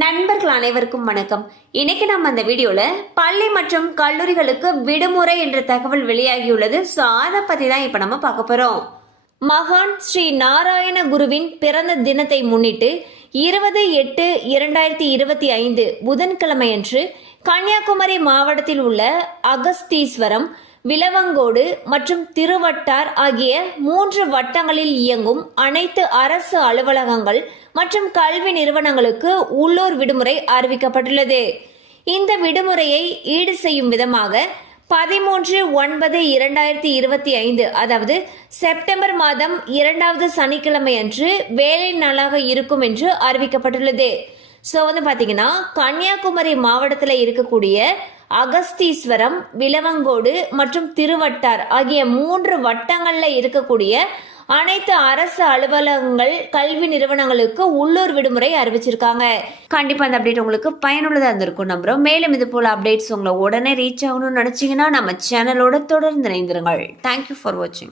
நண்பர்கள் அனைவருக்கும் வணக்கம். இன்னைக்கு நம்ம அந்த வீடியோல பள்ளி மற்றும் கல்லூரிகளுக்கு விடுமுறை என்ற தகவல் வெளியாகியுள்ளது. ஸோ அதை பத்தி தான் இப்ப நம்ம பார்க்க போறோம். மகான் ஸ்ரீ நாராயண குருவின் பிறந்த தினத்தை முன்னிட்டு 20/8/2025 புதன்கிழமையன்று கன்னியாகுமரி மாவட்டத்தில் உள்ள அகஸ்தீஸ்வரம், விலவங்கோடு மற்றும் திருவட்டார் ஆகிய 3 வட்டங்களில் இயங்கும் அனைத்து அரசு அலுவலகங்கள் மற்றும் கல்வி நிறுவனங்களுக்கு உள்ளூர் விடுமுறை அறிவிக்கப்பட்டுள்ளது. இந்த விடுமுறையை ஈடு செய்யும் விதமாக 13/9/2025 அதாவது செப்டம்பர் மாதம் 2வது சனிக்கிழமை அன்று வேலை நாளாக இருக்கும் என்று அறிவிக்கப்பட்டுள்ளது. ஸோ பார்த்தீங்கன்னா கன்னியாகுமரி மாவட்டத்தில் இருக்கக்கூடிய அகஸ்தீஸ்வரம், விலவங்கோடு மற்றும் திருவட்டார் ஆகிய 3 வட்டங்களில் இருக்கக்கூடிய அனைத்து அரசு அலுவலகங்கள், கல்வி நிறுவனங்களுக்கு உள்ளூர் விடுமுறை அறிவிச்சிருக்காங்க. கண்டிப்பா அந்த அப்டேட் உங்களுக்கு பயனுள்ளதா இருந்திருக்கும் நம்புறோம். மேலும் இது போல அப்டேட்ஸ் உங்களை உடனே ரீச் ஆகணும்னு நினைச்சீங்கன்னா நம்ம சேனலோட தொடர்ந்து இணைந்திருங்கள். தேங்க்யூ ஃபார் வாட்சிங்.